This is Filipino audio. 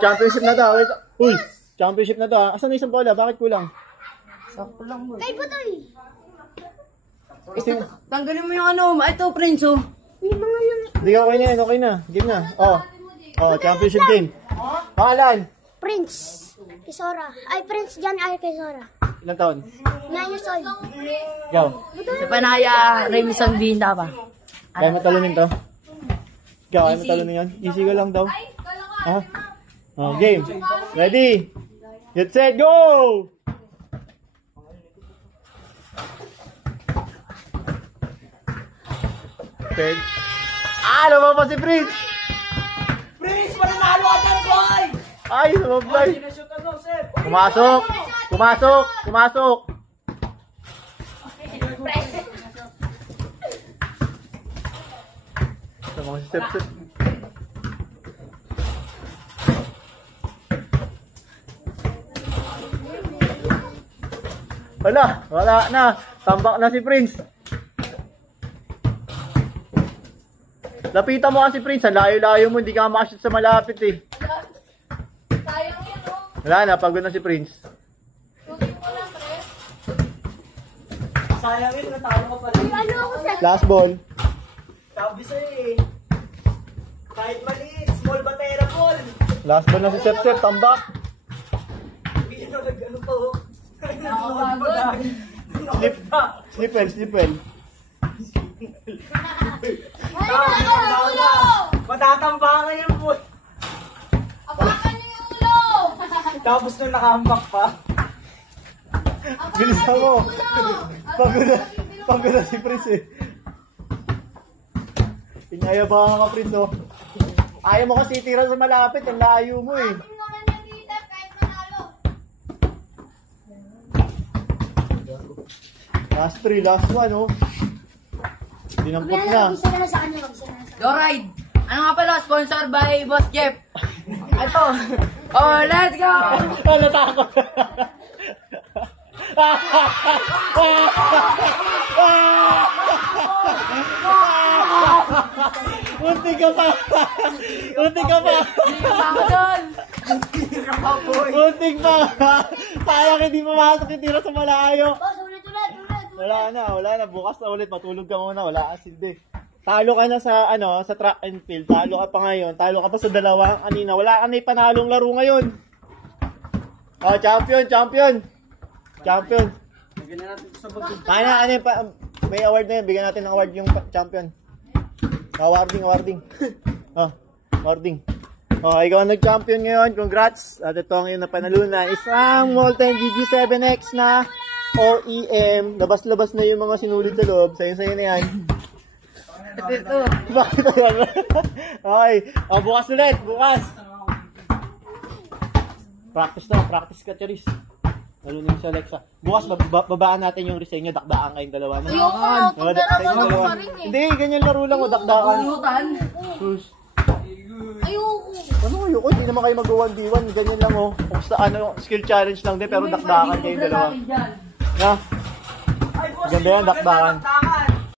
Championship na to. Wait. Uy, championship na to. Asan na isang bola? Bakit kulang? Sakto lang mo. Kay Butoy. Tanggalin mo yung ano, ito, Prince, oh. May mga lang. Hindi, okay na yan, okay na. Game na. Championship game. Pangalan? Prince. Kisora. Ay, Prince John R. Kisora. Ilang taon? 9 years old. Ikaw? Sa Panaya, Remison Vinda pa. Kaya matalunin to? Ikaw, kaya matalunin yan? Easy ka lang daw. Ha? Game. Ready? Get set, go! Peg. Lumabas si Prince! Prince, mananalo ka dyan, boy! Ay, sumablay! Pumasok! Pumasok! Pumasok! Sama ko si Sep. Wala na. Tambak na si Prince. Lapitan mo kasi Prince, ang layo-layo mo, hindi ka makashoot sa malapit eh. Sayang yun, oh. Wala na, pagod na si Prince. Shooting mo lang, pre. Sayang yun, natalo ka pala. Ano ako sa... Last ball. Sabi sa'yo eh. Kahit maliit, small batera ball. Last ball na si Sep, tambak. Hindi na nag-ano pa, oh. Slipwell. Matatambangan yung ball. Apakan niyo yung ulo! Tapos nung nakahambak pa. Bilisan mo. Pagod na si Prince eh. Inayabangan ka Prince oh. Ayaw mo kasi itira sa malapit, ang layo mo eh. Ating naman yung leader kahit manalo. Last 3, last 1 oh. Dinampot na. Isa na lang sa kanya. Go ride! Ano nga pala, sponsored by Boss Jeff. Ito. Oh, let's go! Natakot. Unti ka pa. Unti pa. Sayang hindi pumasok yung tira sa malayo. Boss, ulit. Wala na. Bukas na ulit. Matulog ka muna. Wala ka silbi. Talo ka na sa sa track and field. Talo ka pa ngayon. Talo ka pa sa dalawang kanina. Wala ka na ipanalong laro ngayon. Champion. Bigyan na natin sa bagay. May award na yun. Bigyan natin ng award yung champion. Awarding. Awarding. Ikaw ang nag-champion ngayon. Congrats. At ito ang iyong napanalunan. Isang Molten GG7X na OEM. Labas-labas na yung mga sinulid sa loob. Sayo-sayo na yan. Ito. Bakit yan? Okay. Bukas ulit. Bukas. Practice ka, Charis. Nalunin sa Alexa. Bukas, babaan natin yung resenyo. Dakdaan kayong dalawa. Ayoko, dalawa pa rin eh. Hindi, ganyan laro lang o dakdaan. Sus. Ayoko. Ano ayoko? Hindi naman kayo mag-1v1. Ganyan lang o. Kung sa skill challenge lang din, pero dakdakan kayong dalawa. Na? Ganda yan, dakdakan.